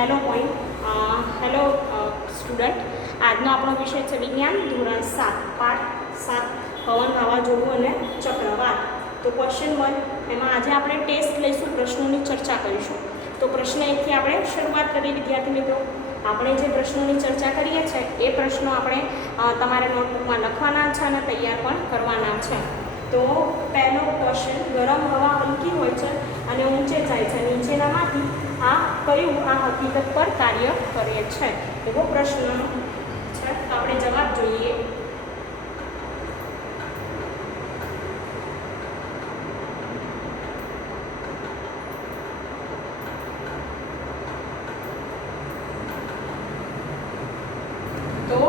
Hello point hello student આજનો આપણો વિષય છે વિજ્ઞાન ધોરણ 7 પાઠ 7 પવન વાવાઝોડું અને ચક્રવાત. તો ક્વેશ્ચન 1 એમાં આજે આપણે ટેસ્ટ લઈશું, પ્રશ્નોની ચર્ચા કરીશું. તો પ્રશ્ન 1 થી આપણે શરૂઆત કરીએ વિદ્યાર્થી મિત્રો. આપણે જે પ્રશ્નોની ચર્ચા કરીએ છીએ એ પ્રશ્નો આપણે તમારે નોટબુકમાં લખવાના છે અને તૈયાર પણ કરવાના છે. તો પહેલો ક્વેશ્ચન, ગરમ હવા હલકી હોય છે અને ઊંચે જાય છે, નીચેનામાંથી આ કયું આ હકીકત પર કાર્ય કરે છે? એવો પ્રશ્ન છે. તો આપણે જવાબ જોઈએ. તો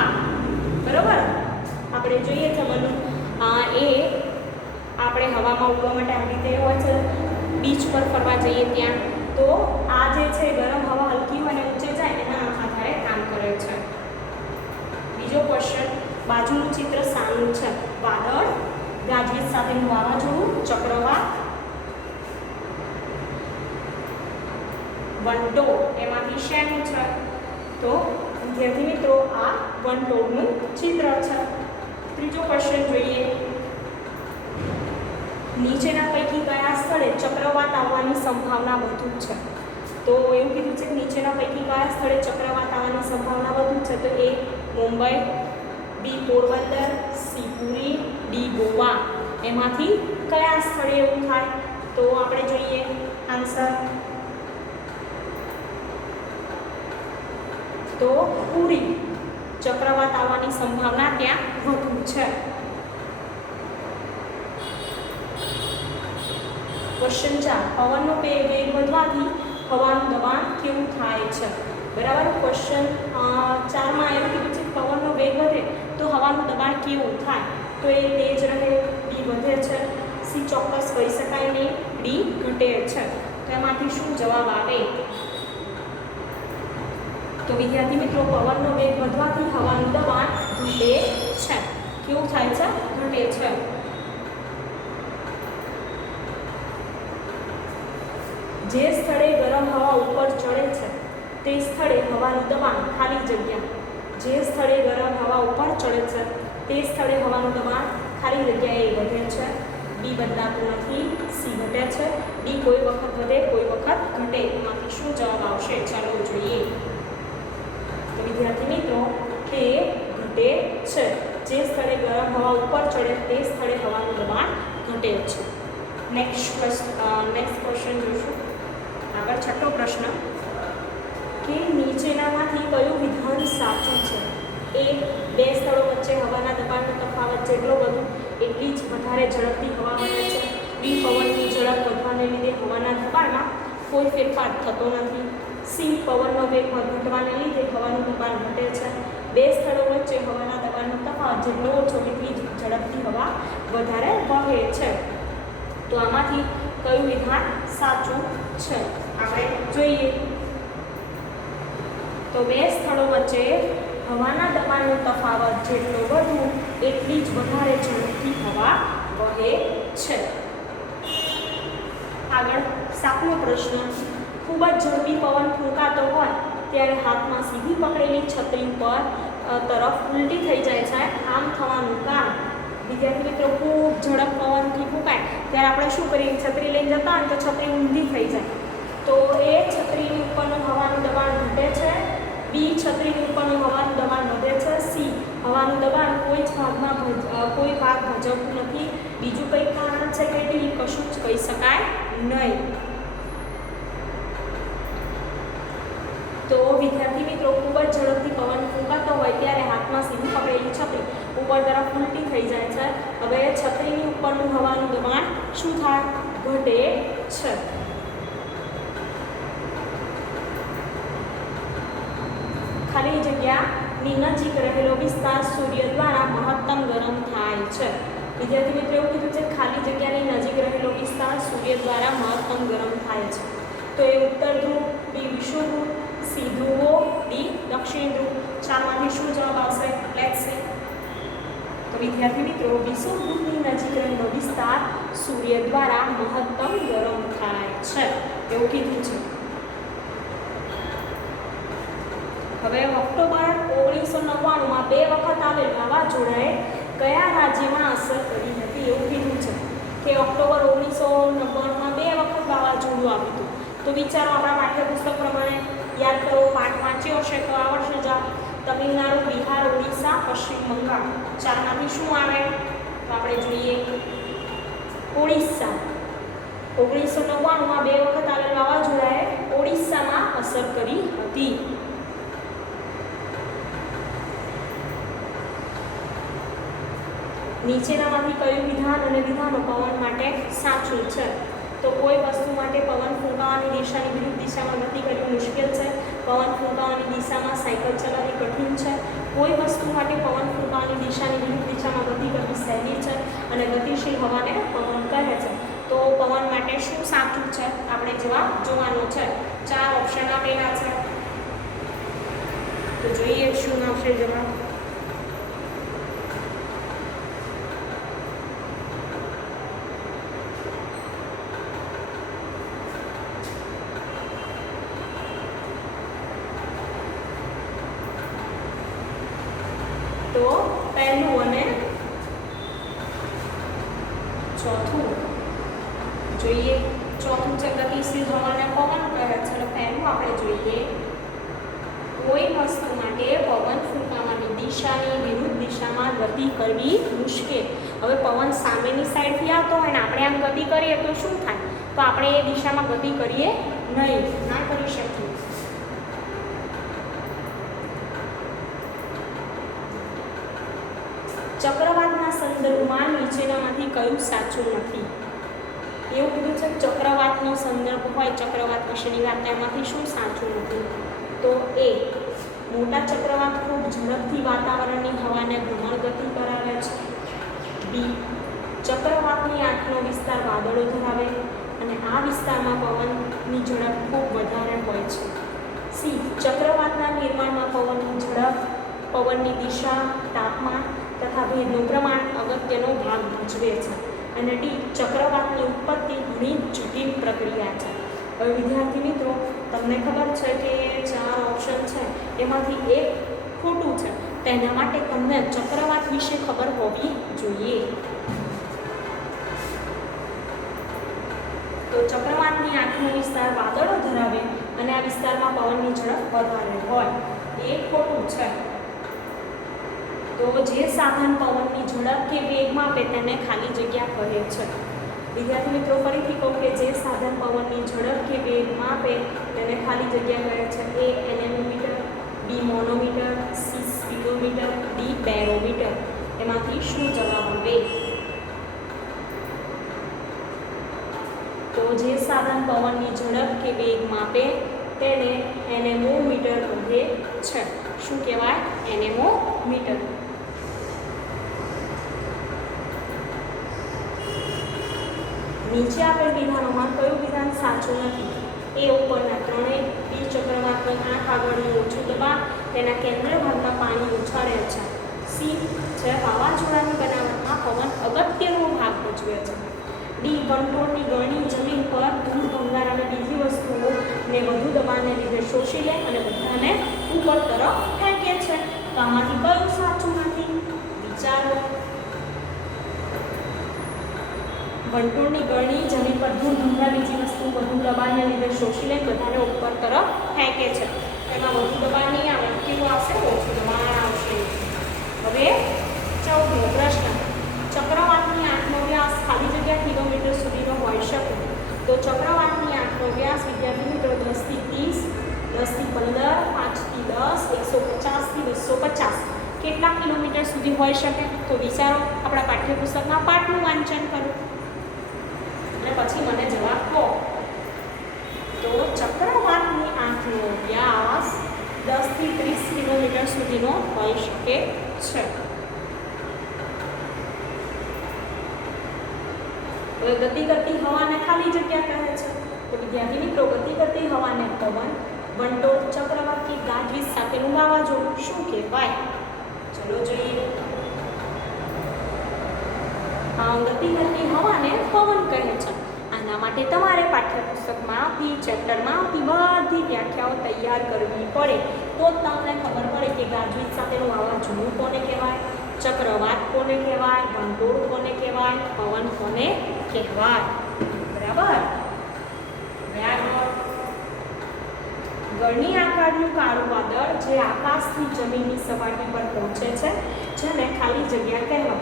આ બરોબર આપણે જોઈએ છે બધું એ આપણે હવામાં ઉડવા માટે આવી રીતે હોય છે, બીચ પર ફરવા જઈએ ત્યાં. તો આ જે છે ગરમ હવા હલકી હોય અને ઊંચે જાય એના આધારે કામ કરે છે. બીજો ક્વેશ્ચન, બાજુનું ચિત્ર સાનું છે. વાદળ, ગાજવીજ સાથેનું વાવાઝોડું, ચક્રવાત, વંટોળ, એમાંથી શેનું છે? તો વિદ્યાર્થી મિત્રો આ વંટોળનું ચિત્ર છે. ત્રીજો ક્વેશ્ચન જોઈએ, નીચેના પૈકી કયા સ્થળે ચક્રવાત આવવાની સંભાવના વધુ છે? તો એવું કીધું છે કે નીચેના પૈકી કયા સ્થળે ચક્રવાત આવવાની સંભાવના વધુ છે? તો એ મુંબઈ, બી પોરબંદર, સી પુરી, ડી ગોવા. એમાંથી કયા સ્થળે એવું થાય? તો આપણે જોઈએ આન્સર. તો પુરી, ચક્રવાત આવવાની સંભાવના ત્યાં વધુ છે. ક્વેશ્ચન 4, પવનનો વેગ વધવાથી હવાનું દબાણ કેવું થાય છે? બરાબર. ક્વેશ્ચન 4માં એવું કીધું છે પવનનો વેગ વધે તો હવાનું દબાણ કેવું થાય? તો એ તેજ રહે, બી વધે છે, સી ચોક્કસ કહી શકાય નહીં, ડી ઘટે છે. તો એમાંથી શું જવાબ આવે? તો વિદ્યાર્થી મિત્રો પવનનો વેગ વધવાથી હવાનું દબાણ ઘટે છે. કેવું થાય છે? ઘટે છે. જે સ્થળે ગરમ હવા ઉપર ચડે છે તે સ્થળે હવાનું દબાણ ખાલી જગ્યા. જે સ્થળે ગરમ હવા ઉપર ચડે છે તે સ્થળે હવાનું દબાણ ખાલી જગ્યાએ વધે છે. બી બદલાતું નથી, સી ઘટે છે, ડી કોઈ વખત વધે કોઈ વખત ઘટે. એમાંથી શું જવાબ આવશે? ચાલો જોઈએ. તો વિદ્યાર્થી મિત્રો તે ઘટે છે. જે સ્થળે ગરમ હવા ઉપર ચડે તે સ્થળે હવાનું દબાણ ઘટે છે. નેક્સ્ટ ક્વેશ્ચન જોઈશું. આગળ છઠ્ઠો પ્રશ્ન, કે નીચેનામાંથી કયું વિધાન સાચું છે? એ બે સ્થળો વચ્ચે હવાના દબાણનો તફાવત જેટલો વધુ એટલી જ વધારે ઝડપથી હવા બને છે. બી પવનની ઝડપ વધવાને લીધે હવાના દબાણમાં કોઈ ફેરફાર થતો નથી. સી પવનનો વેગ ઘટવાને લીધે હવાનું દબાણ ઘટે છે. બે સ્થળો વચ્ચે હવાના દબાણનો તફાવત જેટલો ઓછો એટલી જ ઝડપથી હવા વધારે વહે છે. તો આમાંથી કયું વિધાન સાચું છે? આપણે જોઈએ. તો બે સ્થળો વચ્ચે હવાના દબાણનો તફાવત જેટલો વધુ એટલી જ વધારે ઝડપથી હવા વહે છે. આગળ 7મો પ્રશ્ન, ખૂબ જ ઝડપી પવન ફૂંકાતો હોય ત્યારે હાથમાં સીધી પકડેલી છત્રી પર તરફ ઉલટી થઈ જાય છે. આમ થવાનું કારણ? વિદ્યાર્થી મિત્રો ખૂબ ઝડપ પવનથી ફૂંકાય ત્યારે આપણે શું કરીએ? છત્રી લઈને જતા હોય તો છત્રી ઊંધી થઈ જાય. તો એ છત્રીની ઉપરનું હવાનું દબાણ ઘટે છે. બી છત્રીની ઉપરનું હવાનું દબાણ વધે છે. સી હવાનું દબાણ કોઈ ભાગ ભજવતું નથી. બીજું કંઈ કારણ છે કે ડી કશું જ કહી શકાય નહીં. તો વિદ્યાર્થી મિત્રો ખૂબ જ ઝડપથી પવન ફૂંકાતો હોય ત્યારે હાથમાં સીધી પકડેલી છત્રી ઉપર તરફ ઉલટી થઈ જાય છે. હવે છત્રીની ઉપરનું હવાનું દબાણ શું થાય? ઘટે છે. ખાલી જગ્યાની નજીક રહેલો વિસ્તાર સૂર્ય દ્વારા મહત્તમ ગરમ થાય છે. વિદ્યાર્થી મિત્રો એવું કીધું છે ખાલી જગ્યાની નજીક રહેલો વિસ્તાર સૂર્ય દ્વારા મહત્તમ ગરમ થાય છે. તો એ ઉત્તર ધ્રુવ, બી વિષુવવૃત્ત, સી ધ્રુવો, ડી દક્ષિણ ધ્રુવ. ચારમાંથી શું જવાબ આવશે? Let's see. તો વિદ્યાર્થી મિત્રો વિષુવવૃત્તની નજીક રહેલો વિસ્તાર સૂર્ય દ્વારા મહત્તમ ગરમ થાય છે એવું કીધું છે. હવે ઓક્ટોબર 1999માં 2 વખત આવેલ વાવાઝોડાએ કયા રાજ્યમાં અસર કરી હતી એવું કીધું છે કે ઓક્ટોબર 1999માં 2 વખત વાવાઝોડું આવ્યું હતું. તો વિચારો આપણા પાઠ્યપુસ્તક પ્રમાણે યાદ કરો, પાઠ વાંચ્યો હશે તો આવડશે જ. તમિલનાડુ, બિહાર, ઓડિશા, પશ્ચિમ બંગાળ, ચારમાંથી શું આવે? તો આપણે જોઈએ ઓડિશા. 1999માં 2 વખત આવેલ વાવાઝોડાએ ઓડિશામાં અસર કરી હતી. નીચેનામાંથી કયું વિધાન અને વિધાનો પવન માટે સાચું છે? તો કોઈ વસ્તુ માટે પવન ફૂંકાવાની દિશાની વિરુદ્ધ દિશામાં ગતિ કરવી મુશ્કેલ છે. પવન ફૂંકાવાની દિશામાં સાયકલ ચલાવવી કઠિન છે. કોઈ વસ્તુ માટે પવન ફૂંકાવાની દિશાની વિરુદ્ધ દિશામાં ગતિ કરવી સહેલી છે. અને ગતિશીલ હવાને પવન કહે છે. તો પવન માટે શું સાચું છે? આપણે જવાબ જોવાનો છે. 4 ઓપ્શન આપેલા છે, તો જોઈએ શું આવશે જવાબ. તો પહેલું અને ચોથું જોઈએ. ચોથું છે ગતિશીલ હવાને પવન કહે છે. એટલે પહેલું આપણે જોઈએ કોઈ વસ્તુ માટે પવન ફૂંકાવાની દિશાની વિરુદ્ધ દિશામાં ગતિ કરવી મુશ્કેલ. હવે પવન સામેની સાઈડથી આવતો હોય ને આપણે આમ ગતિ કરીએ તો શું થાય? તો આપણે એ દિશામાં ગતિ કરીએ નહીં, ના કરી શકીએ. ચક્રવાતના સંદર્ભમાં નીચેનામાંથી કયું સાચું નથી? એવું કીધું છે ચક્રવાતનો સંદર્ભ હોય, ચક્રવાત વિશેની વાત, એમાંથી શું સાચું નથી? તો એ મોટા ચક્રવાત ખૂબ ઝડપથી વાતાવરણની હવાને ભ્રમણ ગતિ કરાવે છે. બી ચક્રવાતની આંખનો વિસ્તાર વાદળો ધરાવે અને આ વિસ્તારમાં પવનની ઝડપ ખૂબ વધારે હોય છે. સી ચક્રવાતના નિર્માણમાં પવનની ઝડપ, પવનની દિશા, તાપમાન તથા ભેજનું પ્રમાણ અગત્યનો ભાગ ભજવે છે. અને ડી ચક્રવાતની ઉત્પત્તિ ઘણી જટિલ પ્રક્રિયા છે. હવે વિદ્યાર્થી મિત્રો, તમને ખબર છે કે 4 ઓપ્શન છે એમાંથી એક ખોટું છે. તેના માટે તમને ચક્રવાત વિશે ખબર હોવી જોઈએ. તો ચક્રવાતની આંખનો વિસ્તાર વાદળો ધરાવે અને આ વિસ્તારમાં પવનની ઝડપ વધારે હોય એ ખોટું છે. તો જે સાધન પવનની ઝડપ કે વેગ માપે તેને ખાલી જગ્યા કહે છે. વિદ્યાર્થી મિત્રો, ફરીથી કહું કે જે સાધન પવનની ઝડપ કે વેગ માપે તેને ખાલી જગ્યા કહે છે. એ એનેમોમીટર, બી મોનોમીટર, સી સ્પીડોમીટર, ડી બેરોમીટર. એમાંથી શું જવાબ આવે? તો જે સાધન પવનની ઝડપ કે વેગ માપે તેને એનેમોમીટર કહે છે. શું કહેવાય? એનેમોમીટર. નીચે આપેલ વિધાનોમાં કયું વિધાન સાચું નથી? એ ઉપરના ત્રણેય. બી ચક્રવાતની આંખ આગળનું ઓછું દબાણ, તેના કેન્દ્ર ભાગમાં પાણી ઓછા રહે છે. સી છે વાવાઝોડાની બનાવટમાં પવન અગત્યનો ભાગ ભજવે છે. ડી વંટોળની ગળણી જમીન પર ધૂળ, ભંગાર અને બીજી વસ્તુઓને વધુ દબાણને લીધે શોષી લે અને બધાને ઉપર તરફ ફેંકે છે. તો આમાંથી કયું સાચું નથી? વિચારો. વંટોળની ગળણી જમીન પર ધૂળ, ભંગાર, બીજી વસ્તુ વધુ દબાણને લીધે શોષી લે બધાને ઉપર તરફ ફેંકે છે. એમાં વધુ દબાણ નહીં આવે, કેવું આવશે? ઓછું દબાણ આવશે. હવે 14મો પ્રશ્ન. ચક્રવાતની આંખનો વ્યાસ ખાલી જગ્યા કિલોમીટર સુધીનો હોઈ શકે. તો ચક્રવાતની આંખનો વ્યાસ વિદ્યાર્થી મિત્રો 10 થી 30, 10 થી 15, 5 થી 10, 150 થી 250 કેટલા કિલોમીટર સુધી હોઈ શકે? તો વિચારો, આપણા પાઠ્યપુસ્તકના પાઠનું વાંચન કરો અને પછી મને જવાબ કહો. તો ચક્રવાતની આંખનો વ્યાસ 10 થી 30 કિલોમીટર સુધીનો હોઈ શકે છે. હવે ગતિ કરતી હવાને ખાલી જગ્યા કહે છે. તો વિદ્યાર્થી મિત્રો, ગતિ કરતી હવાને પવન, વંટોળ, ચક્રવાત કે ગાજવીજ સાથેનું વાવાઝોડું શું કહેવાય? ચલો જોઈએ. ગતિ કરતી હવાને પવન કહે છે. આના માટે તમારે પાઠ્યપુસ્તકમાં આવતી, ચેપ્ટરમાં આવતી બધી વ્યાખ્યાઓ તૈયાર કરવી પડે. તો જ તમને ખબર પડે કે ગાજવીજ સાથેનું વાવાઝોડું કોને કહેવાય, ચક્રવાત કોને કહેવાય, વંટોળ કોને કહેવાય, પવન કોને કહેવાય. બરાબર. ગળણી આકારનું કાળું વાદળ જે આકાશથી જમીનની સપાટી પર પહોંચે છે જેને ખાલી જગ્યા કહેવાય.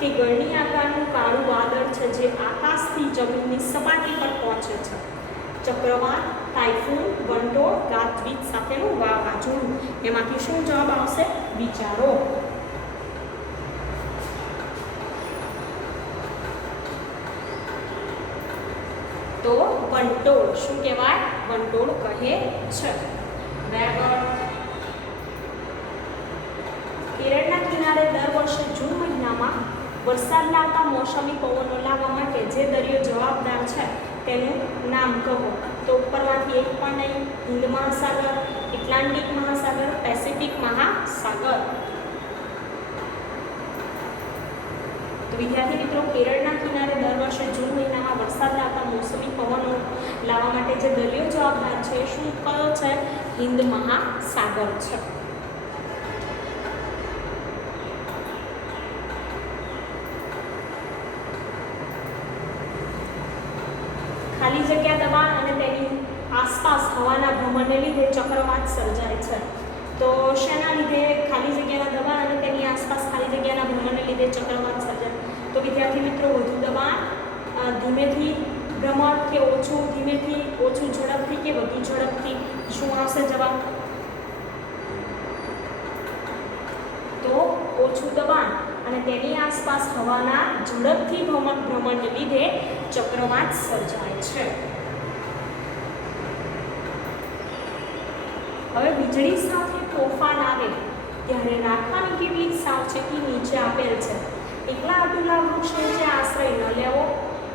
કે ગળણી આકારનું કાળું વાદળ છે જે આકાશથી જમીનની સપાટી પર પહોંચે છે. ચક્રવાત, ટાઇફૂન, વંટોળ, ગાજવીજ સાથેનું વાવાઝોડું. એમાંથી શું જવાબ આવશે? વિચારો. તો વંટોળ. શું કહેવાય? વંટોળ કહે છે. બરાબર. કેરળના કિનારે દર વર્ષે જૂન મહિનામાં વરસાદ લાવતા મોસમી પવનો લાવવા માટે જે દરિયો જવાબદાર છે તેનું નામ કહો. તો ઉપરમાંથી એક પણ નહીં. હિન્દ મહાસાગર, એટલાન્ટિક મહાસાગર, પેસિફિક મહાસાગર. તો વિદ્યાર્થી મિત્રો, કેરળના કિનારે દર વર્ષે જૂન મહિનામાં વરસાદ લાવતા મોસમી પવનો લાવવા માટે જે દરિયો જવાબદાર છે શું કયો છે? હિન્દ મહાસાગર છે. ખાલી જગ્યા દબાણ અને તેની આસપાસ હવાના ભ્રમણને લીધે ચક્રવાત સર્જાય છે. તો શેના લીધે? ખાલી જગ્યાના દબાણ અને તેની આસપાસ ખાલી જગ્યાના ભ્રમણને લીધે ચક્રવાત સર્જાય. તો વિદ્યાર્થી મિત્રો, વધુ દબાણ, ધીમેથી ભ્રમણ કે ઓછું ધીમેથી, ઓછું ઝડપથી કે વધુ ઝડપથી, શું આવશે જવાબ? તો ઓછું દબાણ અને તેની આસપાસ હવાના ઝડપથી ભ્રમણને લીધે ચક્રવાત સર્જાય છે. હવે વીજળી સાથે તોફાન આવે ત્યારે રાખવાની કેટલીક સાવચેતી નીચે આપેલ છે. એકલા અટુલા વૃક્ષ નીચે આશ્રય ન લેવો.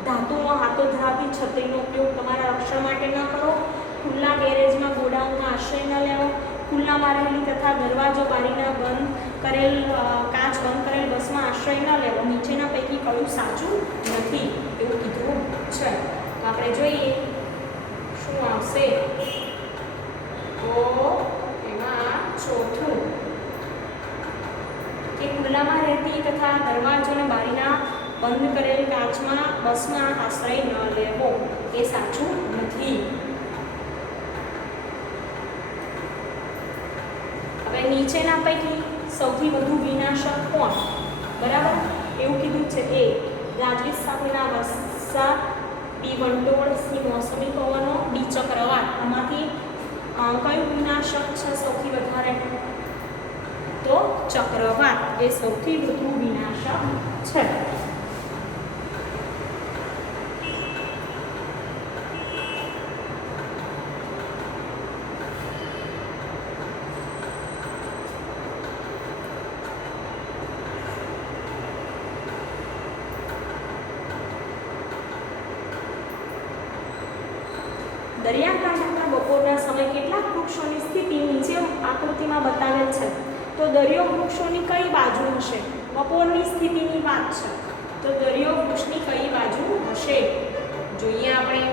ધાતુમાં હાથો ધરાવતી છત્રીનો ઉપયોગ તમારા રક્ષણ માટે ન કરો. ખુલ્લા ગેરેજમાં ગોડાઉનમાં આશ્રય ન લેવો. ખુલ્લામાં રહેલી તથા દરવાજો બારીના બંધ કરેલ કાચ બંધ કરેલ બસમાં આશ્રય ન લેવો. નીચેના પૈકી કયું સાચું નથી એવું કીધું છે. તો આપણે જોઈએ શું આવશે. તો એમાં ચોથું કે ખુલ્લામાં રહેતી તથા દરવાજો અને બારીના બંધ કરેલ કાચમાં બસમાં આશ્રય ન લેવો એ સાચું નથી. હવે નીચેના પૈકી સૌથી વધુ વિનાશક કોણ? બરાબર, એવું કીધું છે. એ ગાજવીજ સાથેના વરસાદ, બી વંટોળ, સી મોસમી પવનો, ડી ચક્રવાત. આમાંથી કયું વિનાશક છે સૌથી વધારે? તો ચક્રવાત એ સૌથી વધુ વિનાશક છે. દરિયાકાંઠાના બપોરના સમયે કેટલાક વૃક્ષોની સ્થિતિ નીચે આકૃતિમાં બતાવેલ છે. તો દરિયો વૃક્ષોની કઈ બાજુ હશે? બપોરની સ્થિતિની વાત છે. તો દરિયો વૃક્ષની કઈ બાજુ હશે? જોઈએ આપણે.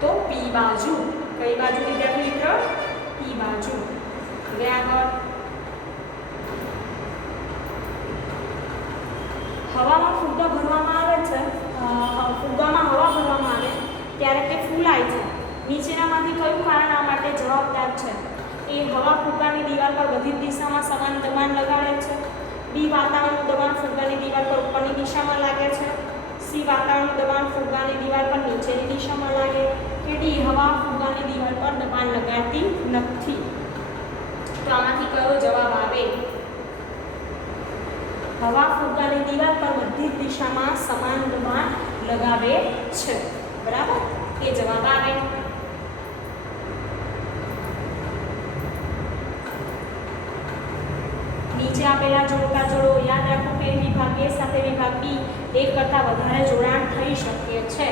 તો પી બાજુ. કઈ બાજુ વિદ્યાર્થી મિત્ર? પી બાજુ. હવે આગળ હવામાં ફુગ્ગા ભરવામાં આવે છે. ફુગ્ગામાં હવા ભરવામાં આવે ત્યારે તે ફૂલાય છે. નીચેનામાંથી કયું કારણ આ માટે જવાબદાર છે? એ હવા ફુગ્ગાની દિવાલ પર બધી દિશામાં સમાન દબાણ લગાડે છે. બી વાતાવરણનું દબાણ ફુગ્ગાની દિવાલ પર ઉપરની દિશામાં લાગે છે. સી વાતાવરણનું દબાણ ફુગ્ગાની દિવાલ પર નીચેની દિશામાં લાગે. કે ડી હવા ફુગ્ગાની દિવાલ પર દબાણ લગાડતી નથી. તો આમાંથી કયો જવાબ આવે? હવા ફુગ્ગાની દિવાલ પર બધી દિશામાં સમાન દબાણ લગાવે છે. બરાબર, એ જવાબ આવે. નીચે આપેલા જોડકા જોડો. યાદ રાખો કે વિભાગ એ સાથે વિભાગ બી એક કરતાં વધારે જોડાણ થઈ શકે છે.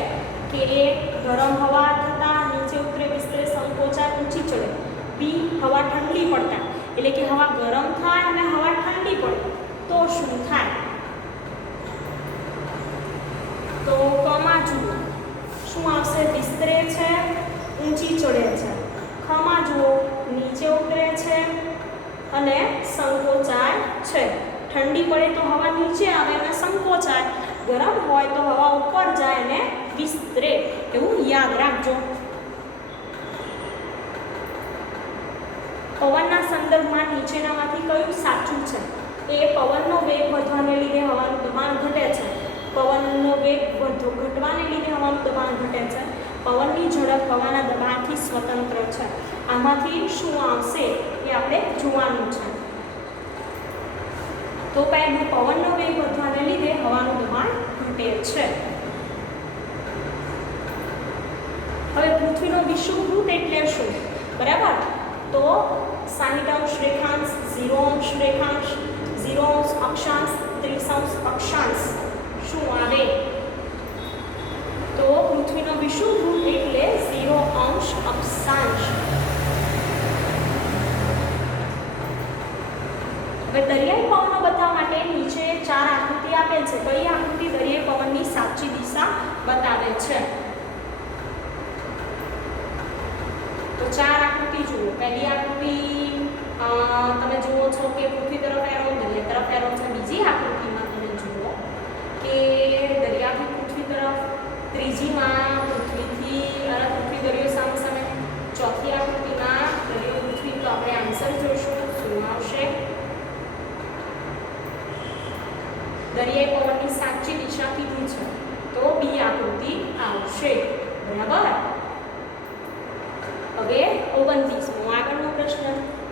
કે એ ગરમ હવા થતા નીચે ઉતરે વિસ્તરે સંકોચાય ઊંચી ચડે. બી હવા ઠંડી પડતા એટલે કે હવા ગરમ થાય અને હવા ઠંડી પડે તો શું થાય? તો કમાં જુઓ શું આવશે? વિસ્તરે ઊંચી ચડે છે. ખમાં જુઓ નીચે ઉતરે છે અને સંકોચાય છે. ઠંડી પડે તો હવા નીચે આવે અને સંકોચાય, ગરમ હોય તો હવા ઉપર જાય અને વિસ્તરે, એવું યાદ રાખજો. પવનના સંદર્ભમાં નીચેનામાંથી કયું સાચું છે? એ પવનનો વેગ વધવાને લીધે હવાનું દબાણ ઘટે છે. પવનનો વેગ ઘટવાને લીધે હવાનું દબાણ ઘટે છે. પવનની ઝડપ હવાના દબાણથી સ્વતંત્ર છે. આમાંથી શું આવશે એ આપણે જોવાનું છે. તો પહેલું, પવનનો વેગ વધવાને લીધે હવાનું દબાણ ઘટે છે. હવે પૃથ્વીનો વિષુવવૃત્ત એટલે શું? બરાબર, તો 60° રેખાંશ, 0° રેખાંશ, 0° અક્ષાંશ, 30° અક્ષાંશ શું આવે? તો પૃથ્વીનો વિષુવવૃત્ત એટલે 0° અક્ષાંશ. હવે દરિયાઈ પવનો બતાવવા માટે નીચે 4 આકૃતિ આપેલ છે. કઈ આકૃતિ દરિયાઈ પવનની સાચી દિશા બતાવે છે? તો 4 આકૃતિ જુઓ. પહેલી આકૃતિ તમે જુઓ છો કે પૃથ્વી તરફ એરો, દરિયા તરફ એરો છે. બીજી આકૃતિમાં તમે જુઓ કે દરિયાથી પૃથ્વી તરફ, ત્રીજીમાં પૃથ્વી દરિયો સામે સામે, ચોથી આકૃતિમાં દરિયો પૃથ્વી. તો આપણે આન્સર જોઈશું શું આવશે. દરિયાઈ પવનની સાચી દિશા કીધી છે તો બી આકૃતિ આવશે. બરાબર. હવે 29મો આગળનો પ્રશ્ન,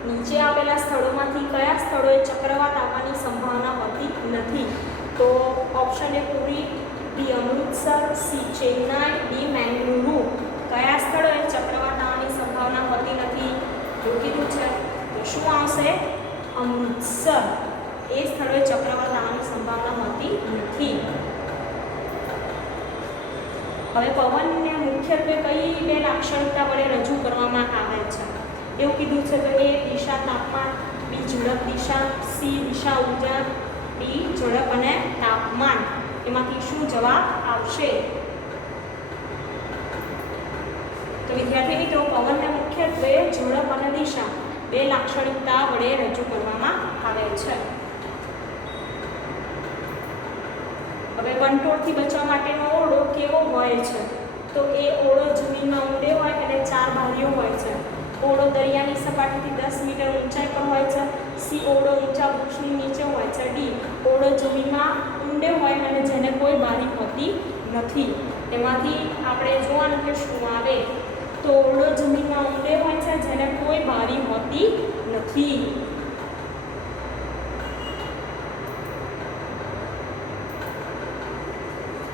નીચે આપેલા સ્થળોમાંથી કયા સ્થળોએ ચક્રવાત આવવાની સંભાવના હોતી નથી? તો option A Puri, B Amritsar, C Chennai, D Mangaluru. કયા સ્થળોએ ચક્રવાત આવવાની સંભાવના હોતી નથી એવું કીધું છે? તો શું આવશે? અમૃતસર. એ સ્થળોએ ચક્રવાત આવવાની સંભાવના હોતી નથી. હવે પવનને મુખ્યત્વે કઈ 2 લાક્ષણિકતા વડે રજૂ કરવામાં આવે છે એવું કીધું છે? તો એ દિશા તાપમાન, બી ઝડપ દિશા, સી દિશા ઊર્જા, ડી ઝડપ અને તાપમાન. એમાંથી શું જવાબ આવશે? તો વિદ્યાર્થી મિત્રો, પવનને મુખ્યત્વે ઝડપ અને દિશા 2 લાક્ષણિકતા વડે રજૂ કરવામાં આવે છે. હવે વંટોળથી બચવા માટેનો ઓરડો કેવો હોય છે? તો એ ઓરડો જમીનમાં ઊંડે હોય અને 4 બારીઓ હોય છે. ઓરડો દરિયાની સપાટીથી 10 મીટર ઊંચાઈ પર હોય છે. સી ઓરડો ઊંચા વૃક્ષની નીચે હોય છે. ડી ઓરડો જમીનમાં ઊંડે હોય અને જેને કોઈ બારી હોતી નથી. એમાંથી આપણે જોવાનું કે શું આવે. તો ઓરડો જમીનમાં ઊંડે હોય છે જેને કોઈ બારી હોતી નથી.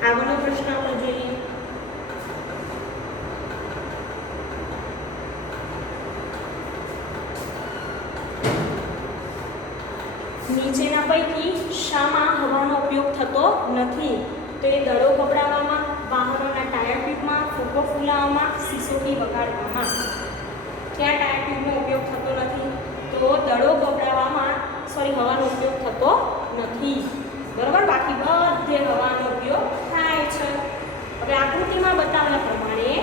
આગળનો પ્રશ્ન આપણે જોઈએ. નીચેના પૈકી શામાં હવાનો ઉપયોગ થતો નથી? તો એ દડો ગબડાવવામાં, વાહનોના ટાયર ટ્યુબમાં, ફૂગો ફૂલાવવામાં, સિસોટી વગાડવામાં. ક્યાં ટાયર ટ્યુબનો ઉપયોગ થતો નથી? તો દડો ગબડાવવામાં હવાનો ઉપયોગ થતો નથી. બરાબર, બાકી બધે હવાનો ઉપયોગ થાય છે. હવે આકૃતિમાં બતાવ્યા પ્રમાણે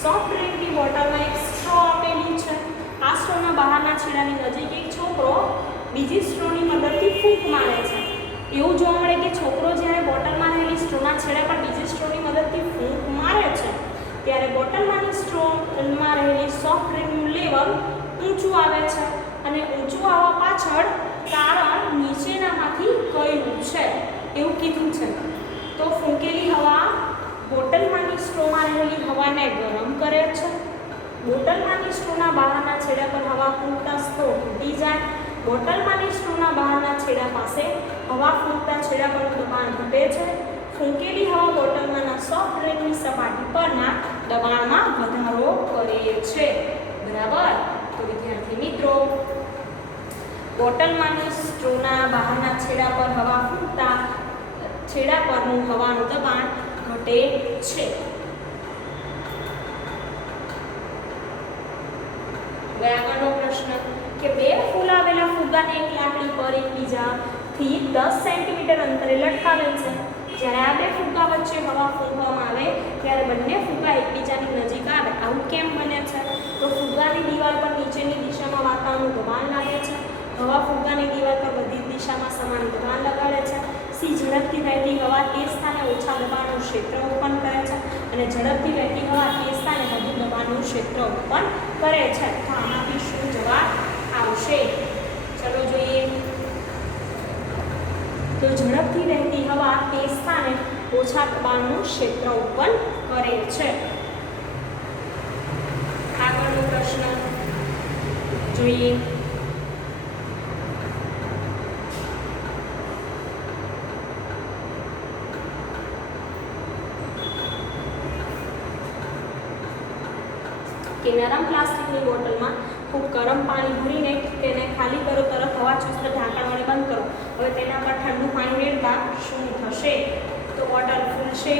સોફ્ટ ડ્રિંકની બોટલમાં એક સ્ટ્રો આપેલી છે. આ સ્ટ્રોના બહારના છેડાની નજીક એક છોકરો બીજી સ્ટ્રોની મદદથી ફૂંક મારે છે. એવું જોવા મળે કે છોકરો જ્યારે બોટલમાં રહેલી સ્ટ્રોના છેડા પર બીજી સ્ટ્રોની મદદથી ફૂંક મારે છે ત્યારે બોટલમાંની સ્ટ્રોમાં રહેલી સોફ્ટ ડ્રિંકનું લેવલ ઊંચું આવે છે. અને ઊંચું આવવા પાછળ કારણ નીચેનામાંથી કયું છે એવું કીધું છે. તો ફૂંકેલી હવા બોટલમાંની સ્ટ્રોમાં રહેલી હવાને ગરમ કરે છે. બોટલમાંની સ્ટ્રોના બહારના છેડા પર હવા ફૂંકતા સ્ટ્રો તૂટી જાય. બોટલમાંની સ્ટ્રોના બહારના છેડા પાસે હવા ફૂંકતા છેડા પરનું દબાણ ઘટે છે. ફૂંકેલી હવા બોટલમાંના સોફ્ટ ડ્રિંકની સપાટી પરના દબાણમાં વધારો કરે છે. બરાબર. તો વિદ્યાર્થી મિત્રો, બોટલમાંની સ્ટ્રોના બહારના છેડા પર હવા ફૂંકતા છેડા પરનું હવાનું દબાણ ઘટે છે. આગળનો પ્રશ્ન કે 2 ફૂલાવેલા ફુગ્ગાને એક લાકડી પર એકબીજાથી 10 સેન્ટીમીટર અંતરે લટકાવેલ છે. જ્યારે આ બે ફુગ્ગા વચ્ચે હવા ફૂંકવામાં આવે ત્યારે બંને ફુગ્ગા એકબીજાની નજીક આવે. આવું કેમ બને છે? તો ફુગ્ગાની દિવાલ પર નીચેની દિશામાં વાતાવરણનું દબાણ લાગે છે. હવા ફુગ્ગાની દિવાલ પર બધી દિશામાં સમાન દબાણ લગાડે છે. સી ઝડપથી વહેતી હવા તે સ્થાને ઓછા દબાણનું ક્ષેત્ર ઉત્પન્ન કરે છે અને ઝડપથી વહેતી હવા તે સ્થાને વધુ દબાણનું ક્ષેત્ર ઉત્પન્ન કરે છે. તો આમાંથી શું જવાબ આવશે? ચલો જોઈએ. તો ઝડપથી વહેતી હવા તે સ્થાને ઓછા દબાણનું ક્ષેત્ર ઉત્પન્ન કરે છે. આગળનો પ્રશ્ન જોઈએ. કે નરમ પ્લાસ્ટિકની બોટલમાં ખૂબ ગરમ પાણી ભરીને તેને ખાલી કરો, તરત હવા ચુસ્ત ઢાંકણ વડે બંધ કરો. હવે તેના પર ઠંડુ પાણી રેડતા શું થશે? તો બોટલ ફૂલશે,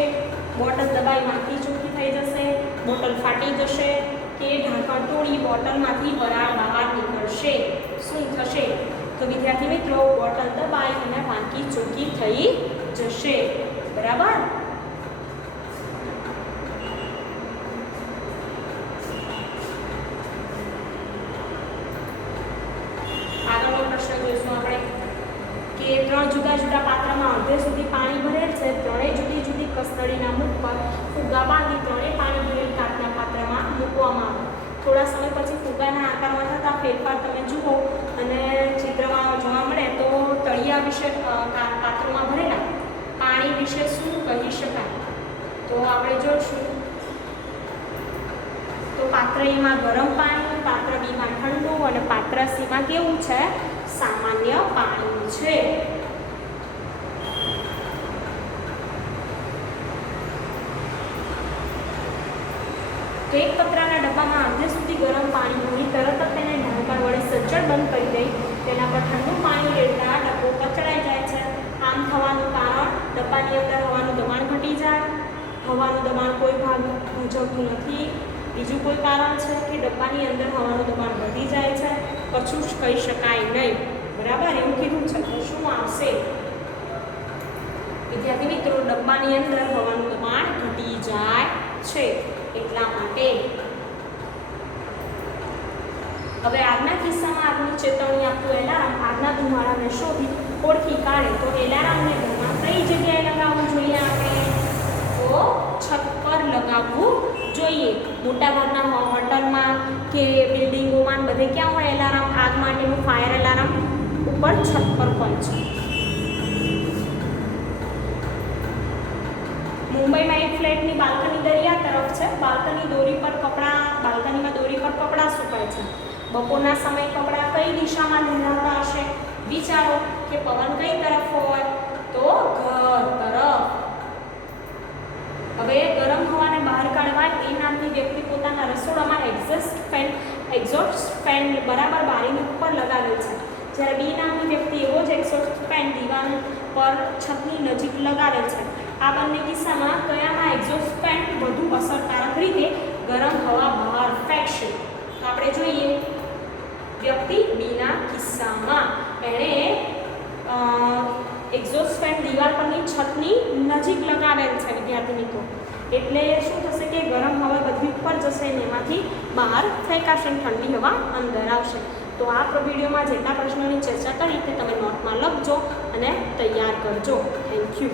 બોટલ દબાઈ માંથી ચોખ્ખી થઈ જશે, બોટલ ફાટી જશે કે ઢાંકણ તોડી બોટલમાંથી વરાળ બહાર નીકળશે. શું થશે? તો વિદ્યાર્થી મિત્રો, બોટલ દબાઈ અને વાંકી ચોખ્ખી થઈ જશે. બરાબર. કે 3 જુદા જુદા પાત્રમાં અડધે સુધી પાણી ભરેલ છે. ત્રણેય જુદી જુદી કસ્તડીના મુખ પર ફુગ્ગા બાંધી ત્રણેય પાણી ભરેલ કાચના પાત્રમાં મૂકવામાં આવે. થોડા સમય પછી ફુગ્ગાના આકારમાં થતા ફેરફાર તમે જુઓ અને ચિત્રમાં જોવા મળે તો તળિયા વિશે પાત્રોમાં ભરેલા પાણી વિશે શું કહી શકાય? તો આપણે જોઈશું. તો પાત્ર એમાં ગરમ પાણી, પાત્ર બીમાં ઠંડુ અને પાત્ર સીમાં કેવું છે? સામાન્ય પાણી છે. તો એક પતરાના ડબ્બામાં અડધે સુધી ગરમ પાણી ભરી તરત જ તેને ઢાંકણ વડે સજ્જડ બંધ કરી દઈ તેના પર ઠંડુ પાણી રેડતા ડબ્બો કચડાઈ જાય છે. આમ થવાનું કારણ ડબ્બાની અંદર હવાનું દબાણ ઘટી જાય. હવાનું દબાણ કોઈ ભાગ ભજવતું નથી. બીજું કોઈ કારણ છે કે ડબ્બાની અંદર હવાનું દબાણ વધી જાય છે? કશું જ કહી શકાય નહીં. બરાબર, એવું કીધું છે. તો શું આવશે? વિદ્યાર્થી મિત્રો, ડબ્બાની અંદર હવાનું દબાણ ઘટી જાય છે એટલા માટે. હવે આગના કિસ્સામાં આગની ચેતવણી આપતું એલાર્મ આગના ધુમાડાને શોધી ઓળખી કાઢે તો એલાર્મને ઘરમાં કઈ જગ્યાએ લગાવવું જોઈએ? આપણે તો છત પર લગાવવું જોઈએ. મોટાભાગના હોટલમાં કે બિલ્ડિંગોમાં બધે ક્યાં હોય એલાર્મ? આગ માટેનું ફાયર એલાર્મ ઉપર છત પર હોય છે. મુંબઈમાં એક ફ્લેટની બાલ્કની દરિયા તરફ છે. બાલ્કનીમાં દોરી પર કપડાં સુકાય છે. બપોરના સમયે કપડાં કઈ દિશામાં લહેરાતા હશે? વિચારો કે પવન કઈ તરફ હોય? તો ઘર તરફ. હવે ગરમ હવાને બહાર કાઢવા એ નામની વ્યક્તિ પોતાના રસોડામાં એક્ઝોસ્ટ ફેન બરાબર બારીની ઉપર લગાવેલ છે. જ્યારે બી નામની વ્યક્તિ એવો જ એક્ઝોસ્ટ ફેન દિવાલ પર છતની નજીક લગાવેલ છે. આ બંને કિસ્સામાં કયામાં એક્ઝોસ્ટ ફેન વધુ અસરકારક રીતે ગરમ હવા બહાર ફેંકશે? તો આપણે જોઈએ. વ્યક્તિ બીના કિસ્સામાં એણે એક્ઝોસ્ટ ફેન દિવાલ પરની છતની નજીક લગાવેલ છે વિદ્યાર્થી મિત્રો. એટલે શું થશે કે ગરમ હવા બધી ઉપર જશે અને એમાંથી બહાર ફેંકાશે, ઠંડી હવા અંદર આવશે. તો આ વિડીયોમાં જેટલા પ્રશ્નોની ચર્ચા કરી તે તમે નોટમાં લખજો અને તૈયાર કરજો. Thank you.